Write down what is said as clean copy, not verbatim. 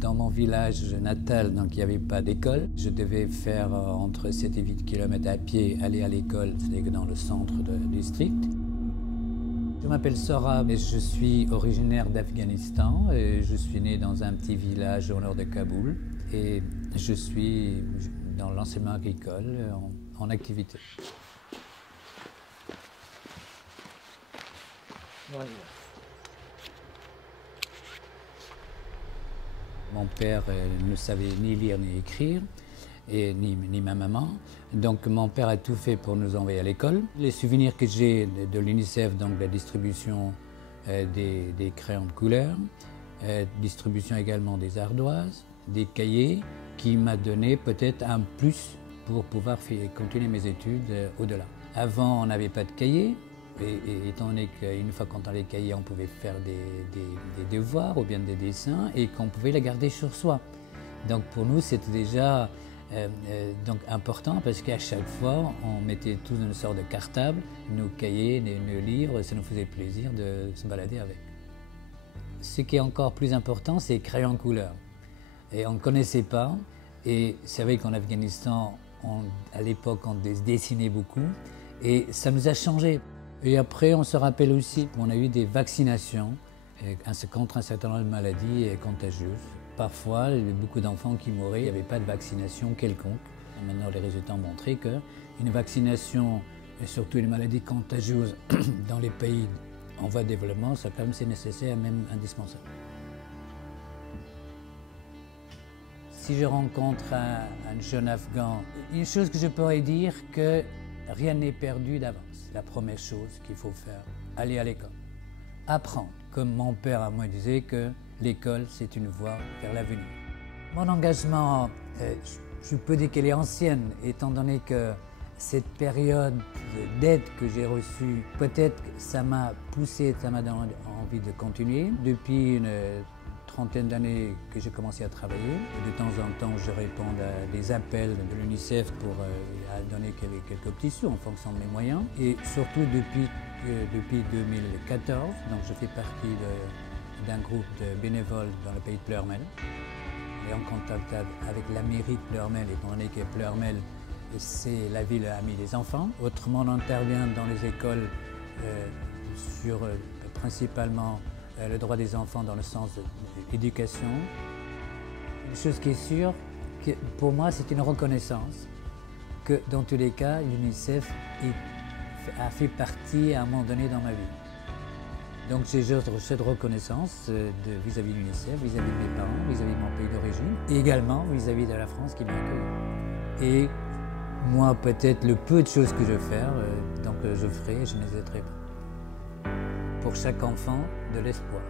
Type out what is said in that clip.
Dans mon village natal, donc, il n'y avait pas d'école. Je devais faire entre 7 et 8 km à pied, aller à l'école, c'est dans le centre du district. Je m'appelle Sohrab et je suis originaire d'Afghanistan. Je suis né dans un petit village au nord de Kaboul et je suis dans l'enseignement agricole en activité. Mon père ne savait ni lire ni écrire, ni ma maman. Donc mon père a tout fait pour nous envoyer à l'école. Les souvenirs que j'ai de l'UNICEF, donc la distribution des crayons de couleur, distribution également des ardoises, des cahiers, qui m'a donné peut-être un plus pour pouvoir continuer mes études au-delà. Avant, on n'avait pas de cahiers. Et étant donné qu'une fois qu'on a les cahiers, on pouvait faire des devoirs ou bien des dessins et qu'on pouvait les garder sur soi. Donc pour nous, c'était déjà donc important parce qu'à chaque fois, on mettait tous une sorte de cartable, nos cahiers, nos livres, ça nous faisait plaisir de se balader avec. Ce qui est encore plus important, c'est les crayons de couleur. Et on ne connaissait pas, et c'est vrai qu'en Afghanistan, à l'époque, on dessinait beaucoup, et ça nous a changé. Et après, on se rappelle aussi qu'on a eu des vaccinations contre un certain nombre de maladies contagieuses. Parfois, il y avait beaucoup d'enfants qui mouraient, il n'y avait pas de vaccination quelconque. Et maintenant, les résultats ont montré qu'une vaccination, et surtout une maladie contagieuse dans les pays en voie de développement, ça quand même c'est nécessaire, même indispensable. Si je rencontre un jeune Afghan, une chose que je pourrais dire que rien n'est perdu d'avance. La première chose qu'il faut faire, aller à l'école. Apprendre. Comme mon père à moi disait que l'école, c'est une voie vers l'avenir. Mon engagement, je peux dire qu'elle est ancienne, étant donné que cette période d'aide que j'ai reçue, peut-être ça m'a poussé, ça m'a donné envie de continuer. Depuis une trentaine d'années que j'ai commencé à travailler. Et de temps en temps, je réponds à des appels de l'UNICEF pour donner quelques petits sous en fonction de mes moyens. Et surtout depuis 2014, donc je fais partie d'un groupe de bénévoles dans le pays de Pleurmel. Et en contact avec la mairie de Pleurmel, étant donné que Pleurmel, c'est la ville amie des enfants. Autrement, on intervient dans les écoles sur principalement le droit des enfants dans le sens de l'éducation. Une chose qui est sûre, que pour moi, c'est une reconnaissance que dans tous les cas, l'UNICEF a fait partie à un moment donné dans ma vie. Donc j'ai cette reconnaissance vis-à-vis de l'UNICEF, vis-à-vis de mes parents, vis-à-vis de mon pays d'origine, et également vis-à-vis de la France qui m'a accueilli. Et moi, peut-être le peu de choses que je vais faire, donc je ferai, je n'hésiterai pas. Pour chaque enfant, de l'espoir.